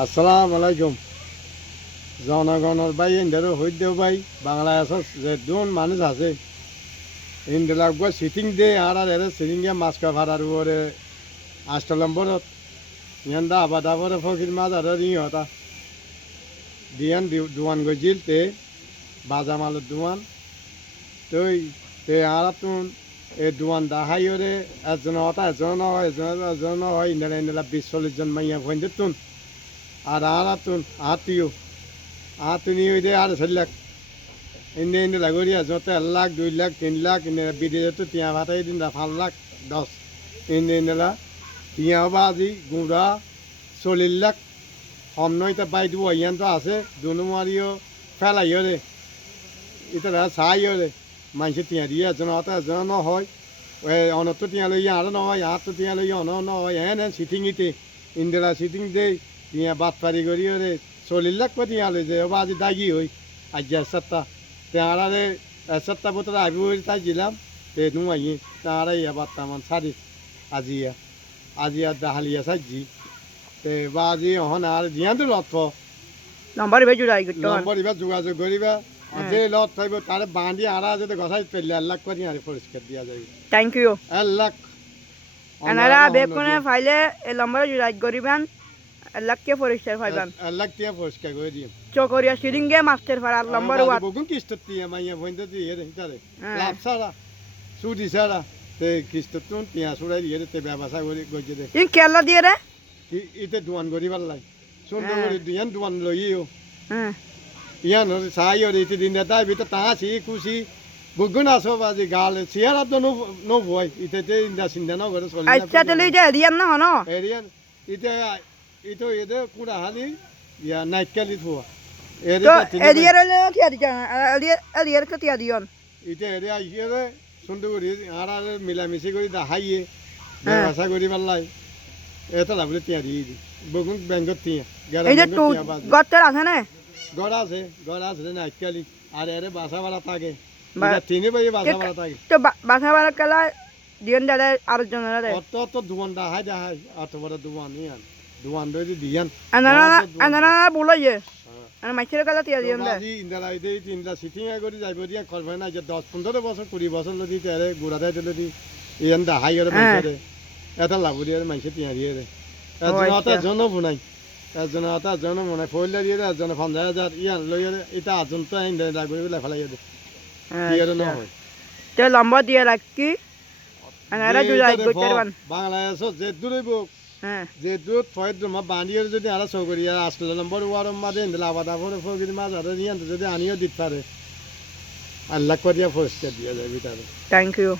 আসসালামু আলাইকুম জনগণের ভাই ইন্দারও হইদেও ভাই বাংলাদেশের যে দুন মানুষ আছে ইন্দার লাগবে সিটিং দে আর এর সিটিং এ মাস্কা ভাড়ার উপরে 8 নম্বরত ইয়ান্দা আবাদাবরে ফকির মাজার রিয়তা দিয়ান দুয়ান গজিল তে বাজামাল দুয়ান তই তে আরাতুন এ দুয়ান দাহাইরে এজন হয় ইন্দার 20-40 জন মাইয়া ফইন্দতুন আর আরাতুন আতিও আতুনি ওই দে আর 4 লাখ ইন্নে লাগরিয়া যত 1 লাখ 2 লাখ 3 লাখ ইন্নে বিদেশে তো তিয়া ভাতাই দিন 5 লাখ 10 ইন্নে তিয়া বাজি গুড়া 40 লাখ অমনইতা বাই দিব ইয়ান তো আছে দুনুমারিও ফেলাইও রে এটা সাইও রে মাইছে তিয়া দিয়া জন হয় ওই অনত তিয়া লই আর নয় আর তো তিয়া লই অন নয় এন সিটিংইতে ইন্দিরা সিটিং দে তিয়া বাত পারি করিও রে 40 লাখ পতি আলে যে বাজি দাগি হই আজ সত্তা তারারে সত্তা বতরা আবি তাই দিলাম তে নুমাই তারাই আবার তামান সারি আজিয়া দাহালিয়া সাজি তে বাজি হন আর দিয়ান তো লট নাম্বার ইবে জুড়াই গটো নম্বর ইবা যোগাযোগ করিবা যে লট থাইব তারে বাঁধি আরা যদি গসাই পেলে 1 লাখ পতি আর পরিষ্কার দিয়া যাবে থ্যাংক ইউ 1 লাখ আনারা বেকনে ফাইলে এই নাম্বার জুড়াই করিবেন 1 লাখ কে পরিষ্কার পাইবেন 1 লাখ টিয়া পরিষ্কার করে দিম চকরিয়া সিরিঙ্গে মাস্টার ফারার নাম্বার ওয়াট বগুন কিস্ত টিয়া মাইয়া বইন্দা দিয়ে রে তারে লাভ সারা সুদি সারা তে কিস্ত তুন টিয়া সুরাই দিয়ে তে ব্যবসা করে গজে দে ইন কেলা দিয়ে রে ইতে দুয়ান গরিবার লাই সুন্দর করে দিয়ান দুয়ান লইও হ্যাঁ ইয়ান সাইও ইতে দিন দাই বিতে তাসি কুসি বগুন আসো বাজি গাল সিয়ারা তো নো ভয় ইতে তে ইন্দা সিন্দা না করে চলে আচ্ছা তাহলে যে রিয়ান না হনো এরিয়ান ইতে ইতো এদে কুড়া হালি ইয়া নাইটকালি থুয়া তো এরিয়ার লে টিয়া দিকা এরিয়ার কে টিয়া দিয়ন ইতে এরিয়া ইয়ে সুন্দর করে আর মিলামিশি করে দাহাইয়ে ব্যবসা করি পারলাই এটা লাভলে টিয়া দিয়ে দি বগুন ব্যাংকত টিয়া এই যে তো গত্তর আছে না গড় আছে নাইটকালি আর এরে বাসা ভাড়া থাকে তিনে বাজে বাসা ভাড়া থাকে তো বাসা ভাড়া কালা দিয়ন দাদা আর জনরা দে অত দুয়ান দাহাই অত বড় দুয়ান ইয়ান দুয়ান দই দিয়ান আনারা বলাইয়ে আর মাইছের কালা টিয়া দিয়ন দে বাজি ইন্দারা ইদে তিনটা সিটিং করে যাইব দিয়া করবে না যে 10-15 বছর 20 বছর লদি তেরে গুড়া দেয় লদি ইয়ান দাহাই করে মাইছে এটা লাভ দিয়ে মাইছে টিয়া দিয়ে রে এজনতা জন বনাই এজনতা জন বনাই ফইলা দিয়ে এজন 50,000 ইয়ান লই এটা আজন তো আইন দে লাগবে বলে ফলাই দে টিয়ার না হয় তে লম্বা দিয়ে রাখি আনারা জুলাই গইতেরবান বাংলাদেশ যে দূরইব হ্যাঁ যে দুধ ফয়ের মা বানিয়ে যদি আর সৌকরিয়া 8 নম্বর ওয়ারম মা দেন লাবাদা পরে ফকির মাছ আর নিয়ান যদি আনিও দিতে পারে 1 লাখ করিয়া ফসকে দিয়া যাবে তারে থ্যাংক ইউ